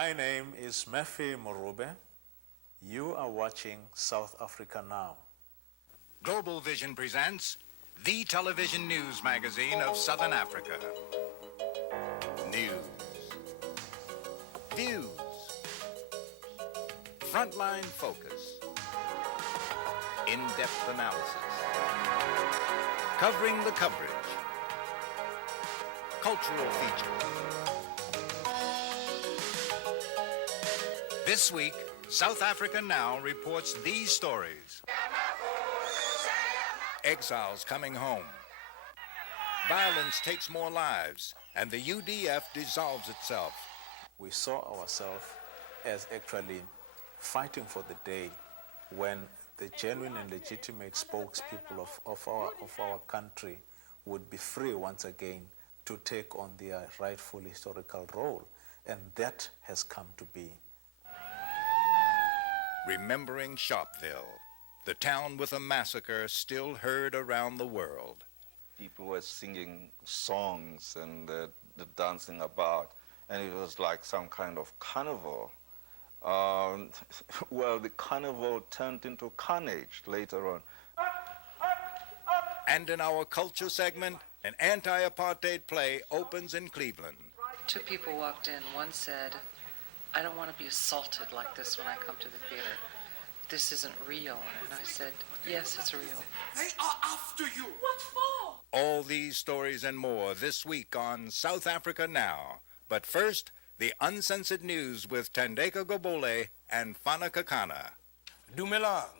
My name is Murphy Morobe. You are watching South Africa Now. Global Vision presents the television news magazine of Southern Africa. News. Views. Frontline Focus. In-depth analysis. Covering the coverage. Cultural features. This week, South Africa Now reports these stories. Exiles coming home. Violence takes more lives, and the UDF dissolves itself. We saw ourselves as actually fighting for the day when the genuine and legitimate spokespeople of our country would be free once again to take on their rightful historical role, and that has come to be. Remembering Sharpeville, the town with a massacre still heard around the world. People were singing songs and the dancing about, and it was like some kind of carnival. Well, the carnival turned into carnage later on. And in our culture segment, an anti-apartheid play opens in Cleveland. Two people walked in. One said, "I don't want to be assaulted like this when I come to the theater. This isn't real." And I said, "Yes, it's real." They are after you. What for? All these stories and more this week on South Africa Now. But first, the uncensored news with Thandeka Gqubule and Fana Kekana. Dumelang.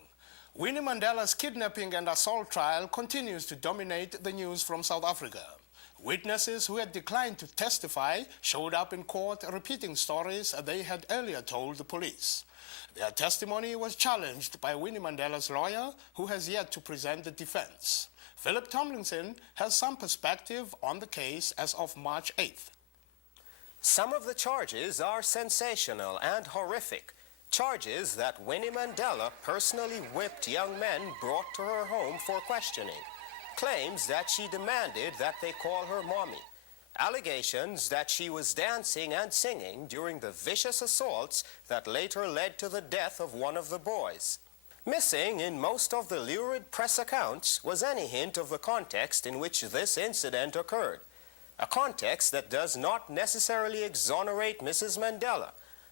Winnie Mandela's kidnapping and assault trial continues to dominate the news from South Africa. Witnesses who had declined to testify showed up in court repeating stories they had earlier told the police. Their testimony was challenged by Winnie Mandela's lawyer, who has yet to present the defense. Phillip Tomlinson has some perspective on the case as of March 8th. Some of the charges are sensational and horrific. Charges that Winnie Mandela personally whipped young men brought to her home for questioning. Claims that she demanded that they call her mommy. Allegations that she was dancing and singing during the vicious assaults that later led to the death of one of the boys. Missing in most of the lurid press accounts was any hint of the context in which this incident occurred. A context that does not necessarily exonerate Mrs. Mandela,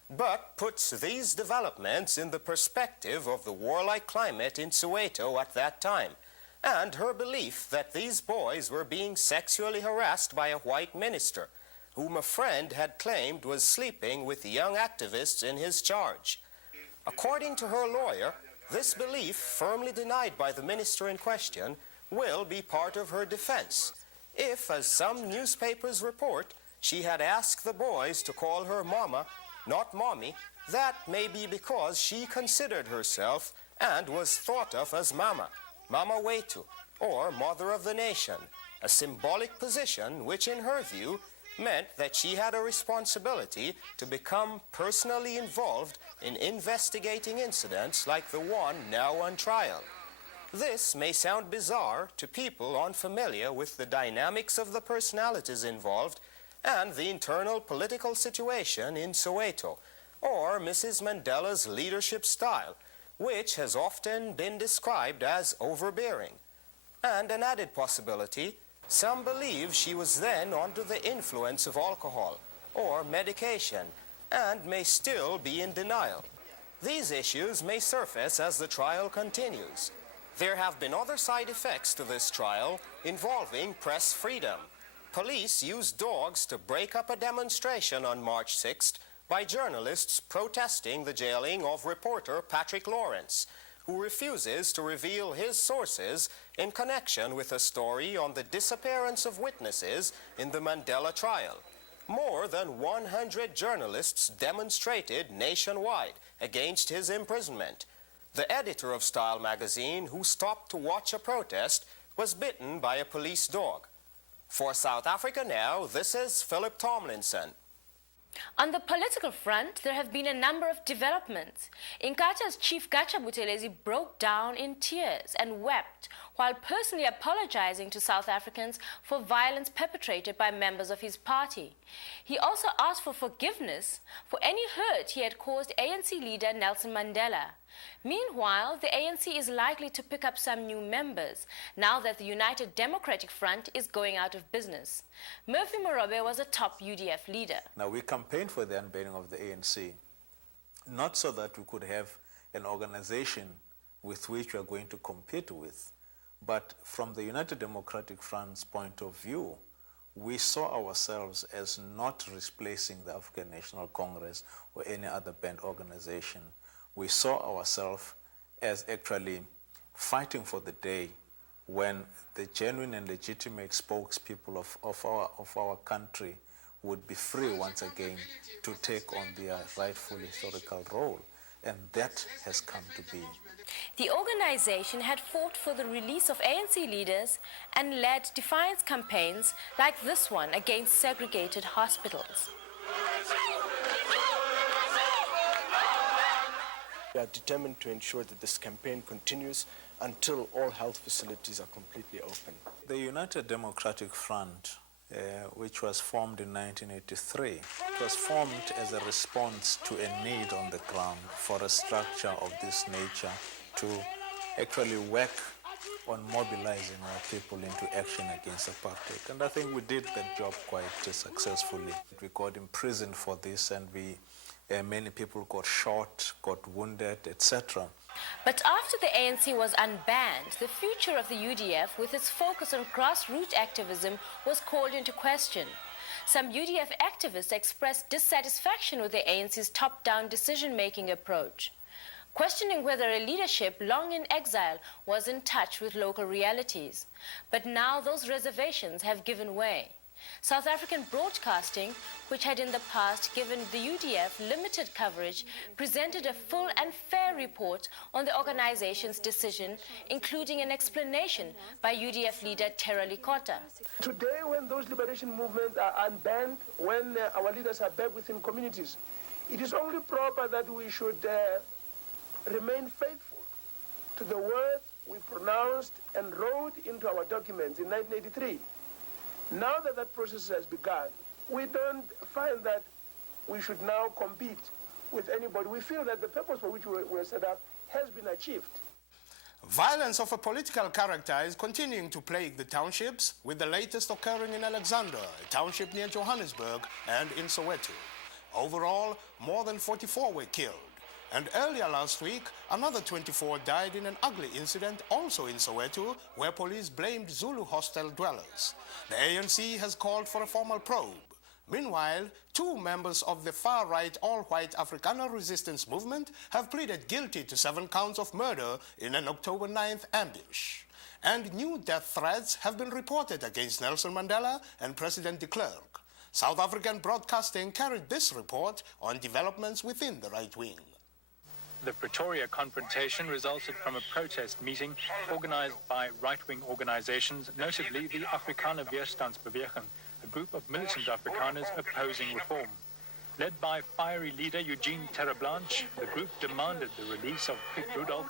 but puts these developments in the perspective of the warlike climate in Soweto at that time, and her belief that these boys were being sexually harassed by a white minister, whom a friend had claimed was sleeping with young activists in his charge. According to her lawyer, this belief, firmly denied by the minister in question, will be part of her defense. If, as some newspapers report, she had asked the boys to call her mama, not mommy, that may be because she considered herself and was thought of as mama, Mama Wetu, or Mother of the Nation, a symbolic position which in her view meant that she had a responsibility to become personally involved in investigating incidents like the one now on trial. This may sound bizarre to people unfamiliar with the dynamics of the personalities involved and the internal political situation in Soweto, or Mrs. Mandela's leadership style, which has often been described as overbearing. And an added possibility, some believe she was then under the influence of alcohol or medication and may still be in denial. These issues may surface as the trial continues. There have been other side effects to this trial involving press freedom. Police used dogs to break up a demonstration on March 6th by journalists protesting the jailing of reporter Patrick Lawrence, who refuses to reveal his sources in connection with a story on the disappearance of witnesses in the Mandela trial. More than 100 journalists demonstrated nationwide against his imprisonment. The editor of Style magazine, who stopped to watch a protest, was bitten by a police dog. For South Africa Now, this is Phillip Tomlinson. On the political front, there have been a number of developments. Inkatha's Chief Gatsha Buthelezi broke down in tears and wept while personally apologizing to South Africans for violence perpetrated by members of his party. He also asked for forgiveness for any hurt he had caused ANC leader Nelson Mandela. Meanwhile, the ANC is likely to pick up some new members now that the United Democratic Front is going out of business. Murphy Morobe was a top UDF leader. Now, we campaigned for the unbanning of the ANC, not so that we could have an organization with which we are going to compete with, but from the United Democratic Front's point of view, we saw ourselves as not replacing the African National Congress or any other banned organization. We saw ourselves as actually fighting for the day when the genuine and legitimate spokespeople of our country would be free once again to take on their rightful historical role. And that has come to be. The organization had fought for the release of ANC leaders and led defiance campaigns like this one against segregated hospitals. We are determined to ensure that this campaign continues until all health facilities are completely open. The United Democratic Front, which was formed in 1983, was formed as a response to a need on the ground for a structure of this nature to actually work on mobilizing our people into action against apartheid. And I think we did that job quite successfully. We got imprisoned for this, and many people got shot, got wounded, etc. But after the ANC was unbanned, the future of the UDF, with its focus on grassroots activism, was called into question. Some UDF activists expressed dissatisfaction with the ANC's top-down decision-making approach, questioning whether a leadership long in exile was in touch with local realities. But now those reservations have given way. South African Broadcasting, which had in the past given the UDF limited coverage, presented a full and fair report on the organization's decision, including an explanation by UDF leader Terror Lekota. Today, when those liberation movements are unbanned, when our leaders are back within communities, it is only proper that we should remain faithful to the words we pronounced and wrote into our documents in 1983. Now that that process has begun, we don't find that we should now compete with anybody. We feel that the purpose for which we were set up has been achieved. Violence of a political character is continuing to plague the townships, with the latest occurring in Alexandra, a township near Johannesburg, and in Soweto. Overall, more than 44 were killed. And earlier last week, another 24 died in an ugly incident also in Soweto, where police blamed Zulu hostel dwellers. The ANC has called for a formal probe. Meanwhile, 2 members of the far-right all-white Afrikaner Resistance Movement have pleaded guilty to 7 counts of murder in an October 9th ambush. And new death threats have been reported against Nelson Mandela and President de Klerk. South African Broadcasting carried this report on developments within the right wing. The Pretoria confrontation resulted from a protest meeting organized by right-wing organizations, notably the Afrikaner Weerstandsbeweging, a group of militant Afrikaners opposing reform. Led by fiery leader Eugène Terre'Blanche, the group demanded the release of Piet Rudolph,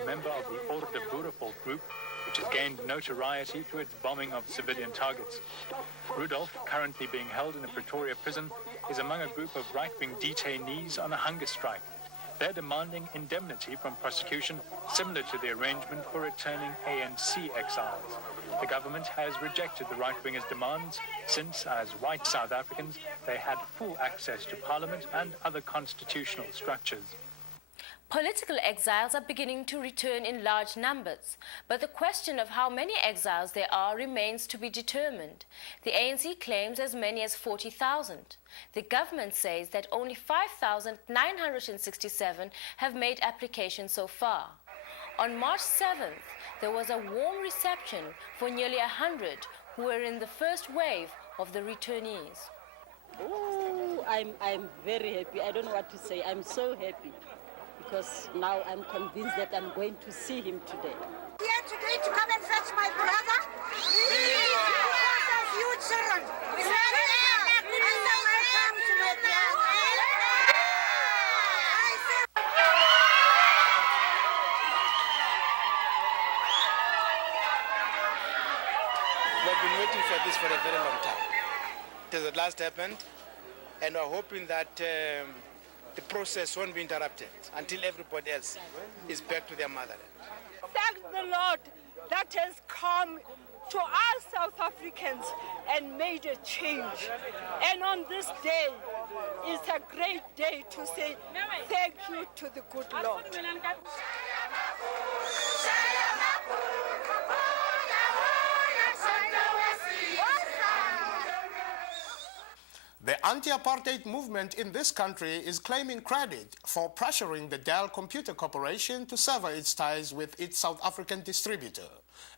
a member of the Orde Boerevolk group, which has gained notoriety through its bombing of civilian targets. Rudolph, currently being held in a Pretoria prison, is among a group of right-wing detainees on a hunger strike. They're demanding indemnity from prosecution, similar to the arrangement for returning ANC exiles. The government has rejected the right-wingers' demands since, as white South Africans, they had full access to parliament and other constitutional structures. Political exiles are beginning to return in large numbers, but the question of how many exiles there are remains to be determined. The ANC claims as many as 40,000. The government says that only 5,967 have made applications so far. On March 7th, there was a warm reception for nearly 100 who were in the first wave of the returnees. Oh, I'm very happy. I don't know what to say. I'm so happy, because now I'm convinced that I'm going to see him today. Here today to come and fetch my brother. You children. for this for a very long time. It has at last happened, and we're hoping that the process won't be interrupted until everybody else is back to their motherland. Thank the Lord that has come to us South Africans and made a change. And on this day, it's a great day to say thank you to the good Lord. The anti-apartheid movement in this country is claiming credit for pressuring the Dell Computer Corporation to sever its ties with its South African distributor.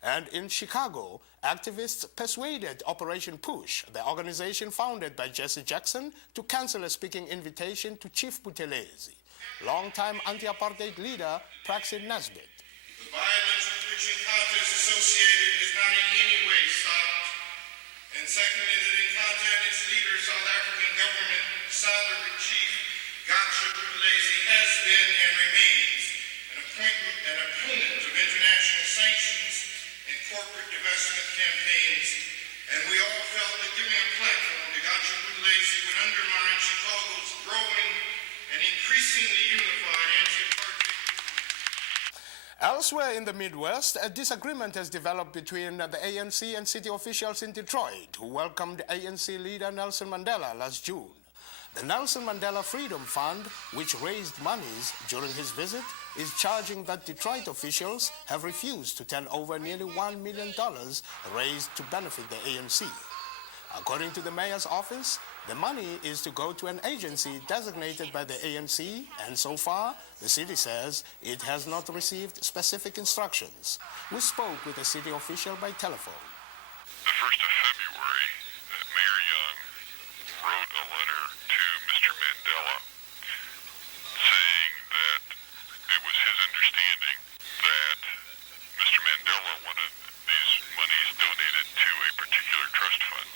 And in Chicago, activists persuaded Operation Push, the organization founded by Jesse Jackson, to cancel a speaking invitation to Chief Buthelezi. Longtime anti-apartheid leader Prexy Nesbitt. The violence with which Inkatha is associated is not in any way stopped. And secondly, that Inkatha and its leader, South African government salary chief Gatsha Buthelezi, has been and remains an opponent of international sanctions and corporate divestment campaigns. And we all felt that giving a platform to Gatsha Buthelezi would undermine Chicago's growing and increasingly unified anti-apartheid. Elsewhere in the Midwest, a disagreement has developed between the ANC and city officials in Detroit, who welcomed ANC leader Nelson Mandela last June. The Nelson Mandela Freedom Fund, which raised monies during his visit, is charging that Detroit officials have refused to turn over nearly $1 million raised to benefit the ANC. According to the mayor's office, the money is to go to an agency designated by the ANC, and so far, the city says it has not received specific instructions. We spoke with a city official by telephone. The 1st of February, Mayor Young wrote a letter to Mr. Mandela saying that it was his understanding that Mr. Mandela wanted these monies donated to a particular trust fund.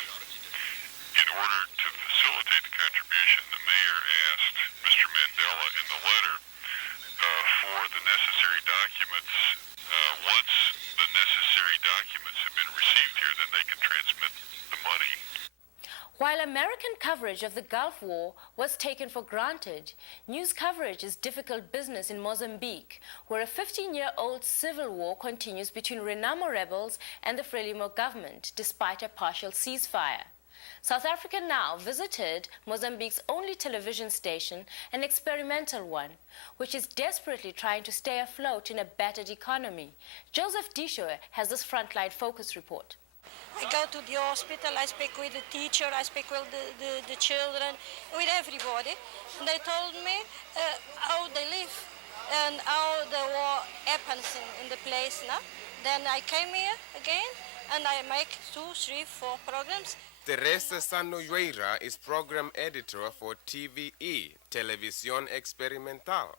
In order to facilitate the contribution, the mayor asked Mr. Mandela in the letter for the necessary documents. Once the necessary documents have been received here, then they can transmit the money. While American coverage of the Gulf War was taken for granted, news coverage is difficult business in Mozambique, where a 15-year-old civil war continues between Renamo rebels and the Frelimo government, despite a partial ceasefire. South Africa Now visited Mozambique's only television station, an experimental one, which is desperately trying to stay afloat in a battered economy. Joseph Diescho has this Frontline Focus report. I go to the hospital, I speak with the teacher, I speak with the children, with everybody. And they told me how they live and how the war happens in the place now. Then I came here again and I make 2, 3, 4 programs. Teresa Sanoyeira is program editor for TVE, Televisión Experimental.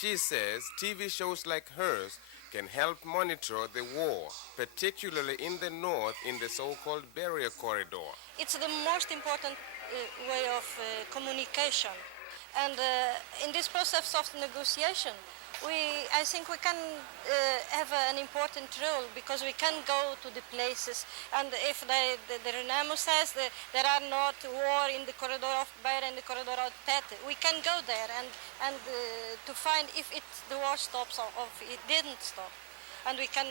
She says TV shows like hers can help monitor the war, particularly in the north in the so-called barrier corridor. It's the most important way of communication. And in this process of negotiation, I think we can have an important role because we can go to the places, and if the Renamo says that there are not war in the corridor of Beira and the corridor of Tete, we can go there and to find if the war stops or if it didn't stop, and we can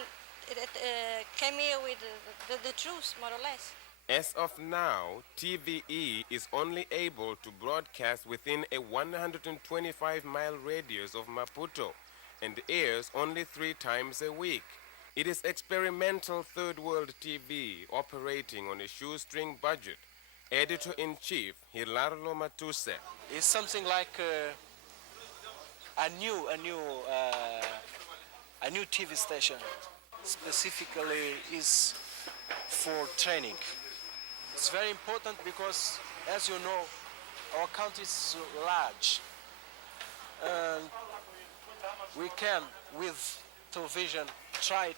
come here with the truth, more or less. As of now, TVE is only able to broadcast within a 125-mile radius of Maputo and airs only 3 times a week. It is experimental third world TV operating on a shoestring budget. Editor-in-chief Hilarlo Matuse. It's something like a new TV station. Specifically is for training. It's very important because, as you know, our country is large, and we can, with television, try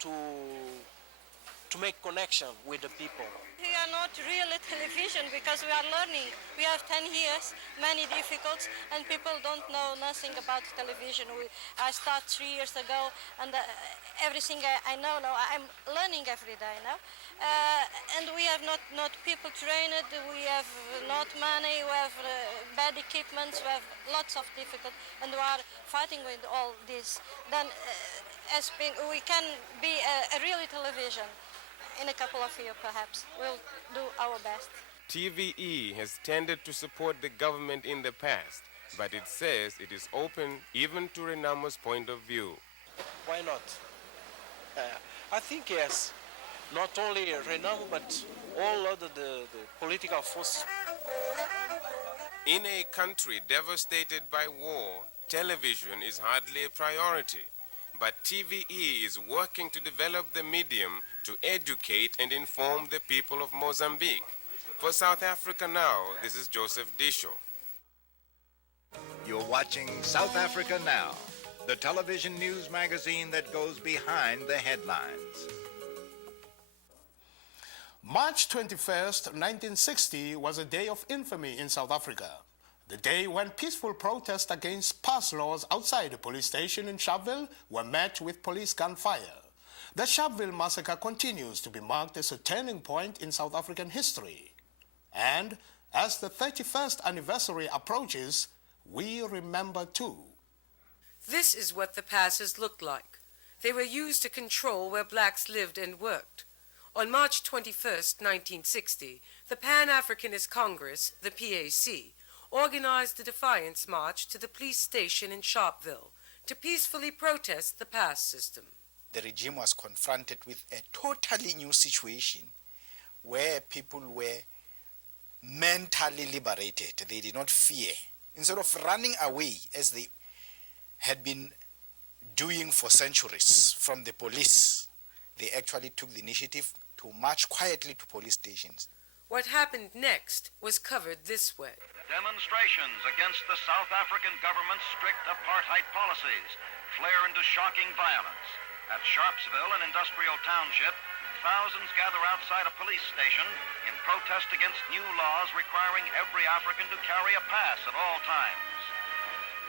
to to make connection with the people. We are not really television because we are learning. We have 10 years, many difficulties, and people don't know nothing about television. I started 3 years ago, and everything I know now, I'm learning every day now. And we have not people trained, we have not money, we have bad equipment, we have lots of difficulties, and we are fighting with all this. Then we can be a really television. In a couple of years, perhaps. We'll do our best. TVE has tended to support the government in the past, but it says it is open even to Renamo's point of view. Why not? I think yes, not only Renamo, but all other the political forces. In a country devastated by war, television is hardly a priority. But TVE is working to develop the medium to educate and inform the people of Mozambique. For South Africa Now, this is Joseph Diescho. You're watching South Africa Now, the television news magazine that goes behind the headlines. March 21st, 1960 was a day of infamy in South Africa. The day when peaceful protests against pass laws outside the police station in Sharpeville were met with police gunfire. The Sharpeville massacre continues to be marked as a turning point in South African history. And as the 31st anniversary approaches, we remember too. This is what the passes looked like. They were used to control where blacks lived and worked. On March 21st, 1960, the Pan-Africanist Congress, the PAC, organized the defiance march to the police station in Sharpeville to peacefully protest the pass system. The regime was confronted with a totally new situation where people were mentally liberated. They did not fear. Instead of running away as they had been doing for centuries from the police, they actually took the initiative to march quietly to police stations. What happened next was covered this way. Demonstrations against the South African government's strict apartheid policies flare into shocking violence. At Sharpeville, an industrial township, thousands gather outside a police station in protest against new laws requiring every African to carry a pass at all times.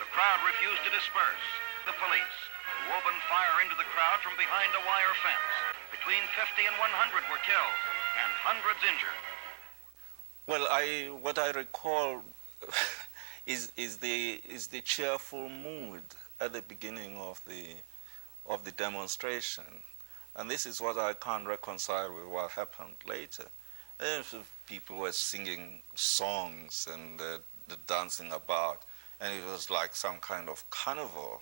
The crowd refused to disperse. The police, who opened fire into the crowd from behind a wire fence. Between 50 and 100 were killed and hundreds injured. Well, what I recall is the cheerful mood at the beginning of the demonstration, and this is what I can't reconcile with what happened later. People were singing songs and the dancing about, and it was like some kind of carnival.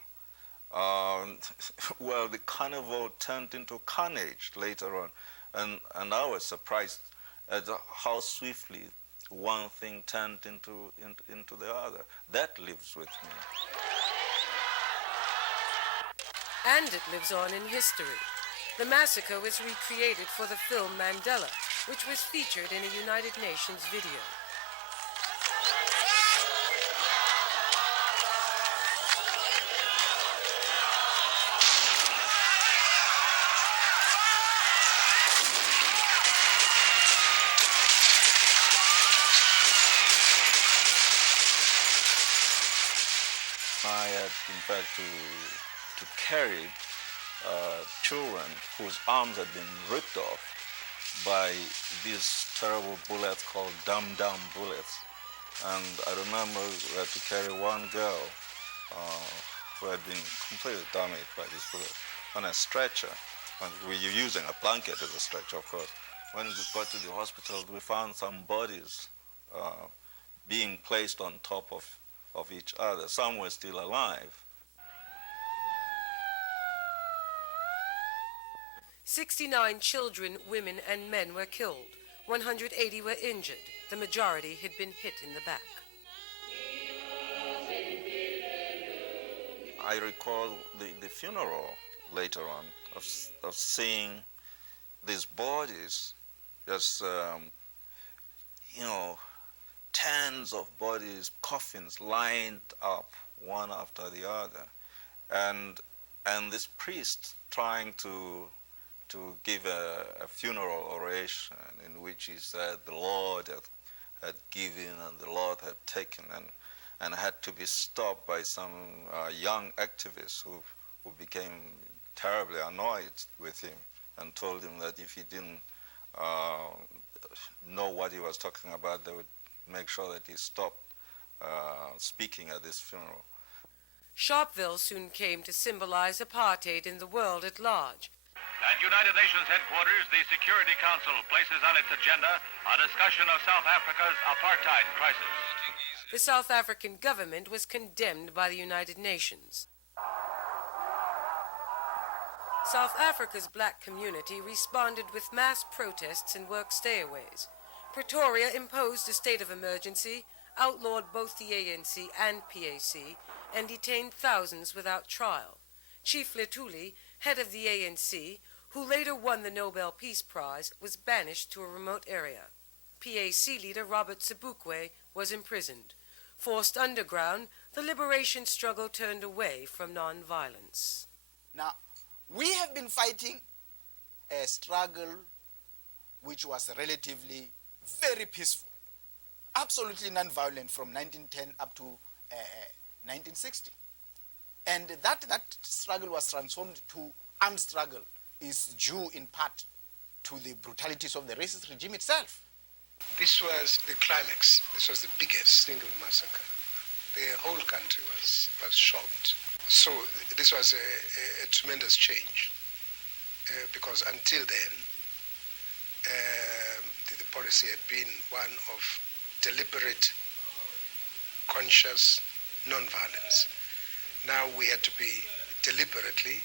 Well, the carnival turned into carnage later on, and I was surprised at how swiftly one thing turned into the other. That lives with me. And it lives on in history. The massacre was recreated for the film Mandela, which was featured in a United Nations video. I had, in fact, to carry children whose arms had been ripped off by these terrible bullets called dum-dum bullets. And I remember we had to carry one girl who had been completely damaged by these bullets on a stretcher. And we were using a blanket as a stretcher, of course. When we got to the hospital, we found some bodies being placed on top of each other. Some were still alive. 69 children, women, and men were killed. 180 were injured. The majority had been hit in the back. I recall the funeral later on of seeing these bodies, just, tens of bodies, coffins lined up one after the other. And this priest trying to to give a funeral oration in which he said the Lord had given and the Lord had taken, and had to be stopped by some young activists who became terribly annoyed with him and told him that if he didn't know what he was talking about, they would make sure that he stopped speaking at this funeral. Sharpeville soon came to symbolize apartheid in the world at large. At United Nations headquarters, the Security Council places on its agenda a discussion of South Africa's apartheid crisis. The South African government was condemned by the United Nations. South Africa's black community responded with mass protests and work stayaways. Pretoria imposed a state of emergency, outlawed both the ANC and PAC, and detained thousands without trial. Chief Letuli, head of the ANC, who later won the Nobel Peace Prize, was banished to a remote area. PAC leader Robert Sobukwe was imprisoned. Forced underground, the liberation struggle turned away from non-violence. Now, we have been fighting a struggle which was relatively very peaceful, absolutely non-violent from 1910 up to 1960. And that struggle was transformed to armed struggle is due in part to the brutalities of the racist regime itself. This was the climax. This was the biggest single massacre. The whole country was shocked. So this was a tremendous change because until then, the policy had been one of deliberate, conscious non-violence. Now we had to be deliberately,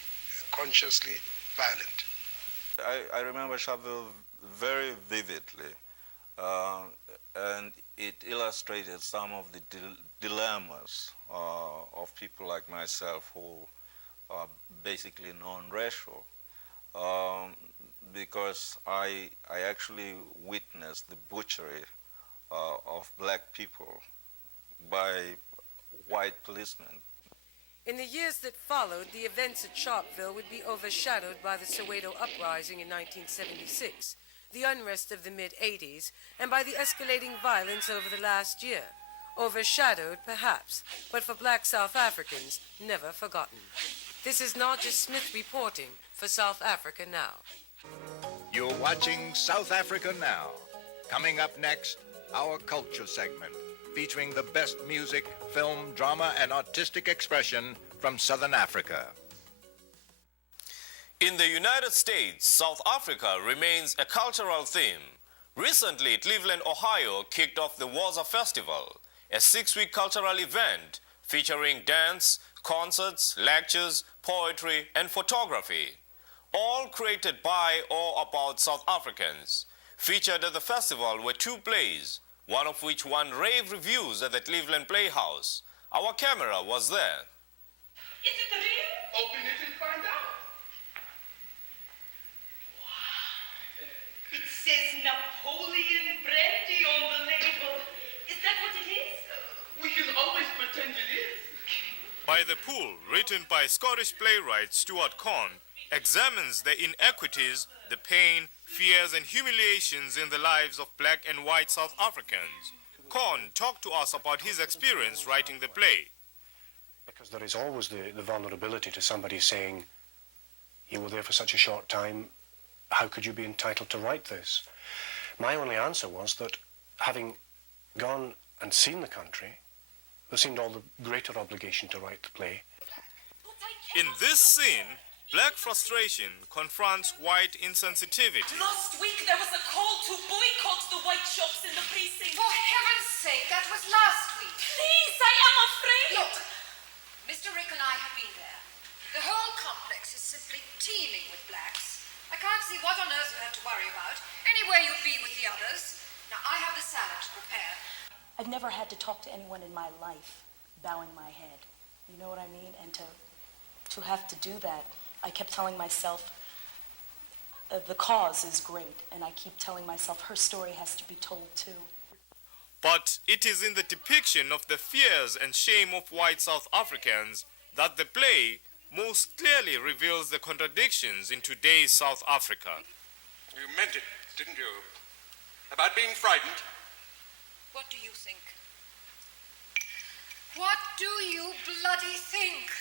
consciously violent. I remember Sharpeville very vividly, and it illustrated some of the dilemmas of people like myself who are basically non-racial, because I actually witnessed the butchery of black people by white policemen. In the years that followed, the events at Sharpeville would be overshadowed by the Soweto uprising in 1976, the unrest of the mid-'80s, and by the escalating violence over the last year. Overshadowed, perhaps, but for black South Africans, never forgotten. This is Nadja Smith reporting for South Africa Now. You're watching South Africa Now. Coming up next, our culture segment, featuring the best music, film, drama, and artistic expression from Southern Africa. In the United States, South Africa remains a cultural theme. Recently, Cleveland, Ohio kicked off the Waza Festival, a 6-week cultural event featuring dance, concerts, lectures, poetry, and photography, all created by or about South Africans. Featured at the festival were 2 plays, one of which won rave reviews at the Cleveland Playhouse. Our camera was there. Is it real? Open it and find out. It says Napoleon brandy on the label. Is that what it is? We can always pretend it is. By the Pool, written by Scottish playwright Stuart Corn, examines the inequities, the pain, fears and humiliations in the lives of black and white South Africans. Corn talked to us about his experience writing the play. Because there is always the vulnerability to somebody saying, you were there for such a short time, how could you be entitled to write this? My only answer was that having gone and seen the country, there seemed all the greater obligation to write the play. In this scene, black frustration confronts white insensitivity. Last week there was a call to boycott the white shops in the precinct. For heaven's sake, that was last week. Please, I am afraid. Look, Mr. Rick and I have been there. The whole complex is simply teeming with blacks. I can't see what on earth you have to worry about. Anywhere you'd be with the others. Now, I have the salad to prepare. I've never had to talk to anyone in my life bowing my head. You know what I mean? And to have to do that, I kept telling myself, the cause is great. And I keep telling myself, her story has to be told too. But it is in the depiction of the fears and shame of white South Africans that the play most clearly reveals the contradictions in today's South Africa. You meant it, didn't you? About being frightened? What do you think? What do you bloody think?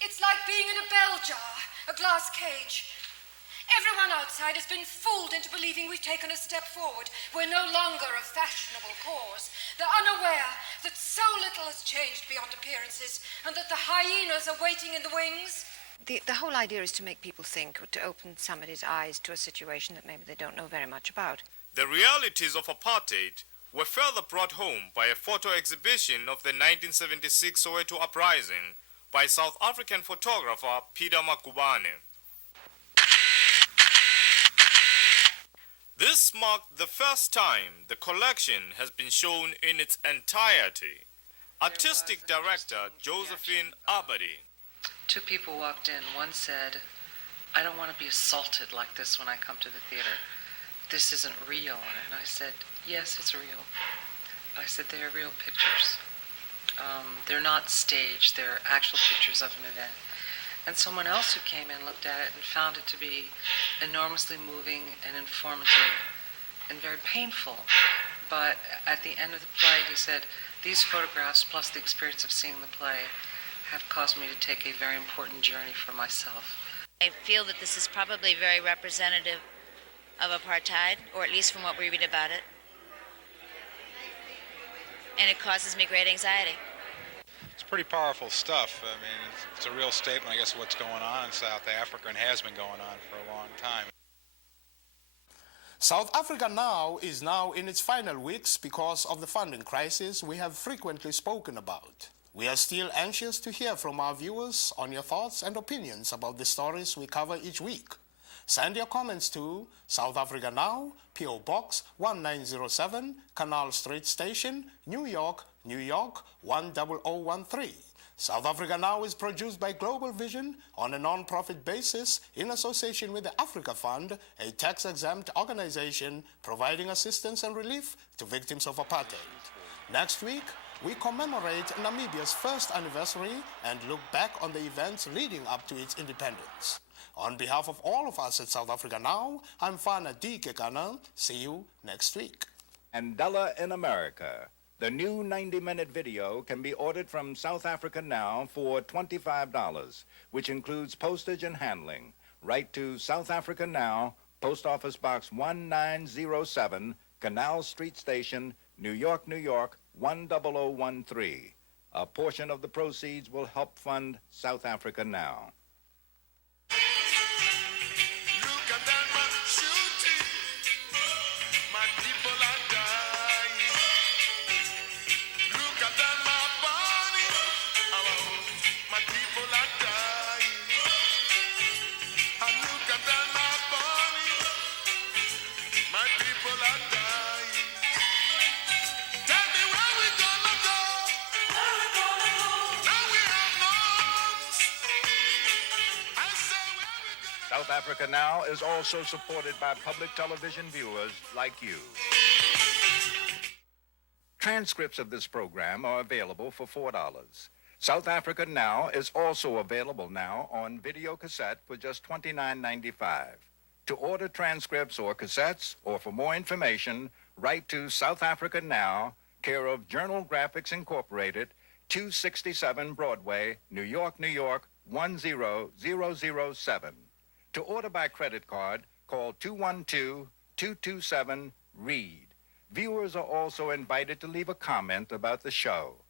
It's like being in a bell jar, a glass cage. Everyone outside has been fooled into believing we've taken a step forward. We're no longer a fashionable cause. They're unaware that so little has changed beyond appearances and that the hyenas are waiting in the wings. The whole idea is to make people think, or to open somebody's eyes to a situation that maybe they don't know very much about. The realities of apartheid were further brought home by a photo exhibition of the 1976 Soweto uprising by South African photographer Peter Makubane. This marked the first time the collection has been shown in its entirety. Artistic director Josephine Abadi. Two people walked in. One said, "I don't want to be assaulted like this when I come to the theater. This isn't real." And I said, "Yes, it's real." I said, "They're real pictures. They're not staged. They're actual pictures of an event." And someone else who came in looked at it and found it to be enormously moving and informative and very painful. But at the end of the play, he said, "These photographs, plus the experience of seeing the play, have caused me to take a very important journey for myself." I feel that this is probably very representative of apartheid, or at least from what we read about it. And it causes me great anxiety. It's pretty powerful stuff. I mean, it's a real statement, I guess, of what's going on in South Africa and has been going on for a long time. South Africa now is in its final weeks because of the funding crisis we have frequently spoken about. We are still anxious to hear from our viewers on your thoughts and opinions about the stories we cover each week. Send your comments to South Africa Now, P.O. Box 1907, Canal Street Station, New York, New York 10013. South Africa Now is produced by Global Vision on a non-profit basis in association with the Africa Fund, a tax-exempt organization providing assistance and relief to victims of apartheid. Next week, we commemorate Namibia's first anniversary and look back on the events leading up to its independence. On behalf of all of us at South Africa Now, I'm Fana D. Kekana. See you next week. Mandela in America. The new 90-minute video can be ordered from South Africa Now for $25, which includes postage and handling. Write to South Africa Now, Post Office Box 1907, Canal Street Station, New York, New York 10013. A portion of the proceeds will help fund South Africa Now. South Africa Now is also supported by public television viewers like you. Transcripts of this program are available for $4. South Africa Now is also available now on video cassette for just $29.95. To order transcripts or cassettes, or for more information, write to South Africa Now, care of Journal Graphics Incorporated, 267 Broadway, New York, New York 10007. To order by credit card, call 212-227-READ. Viewers are also invited to leave a comment about the show.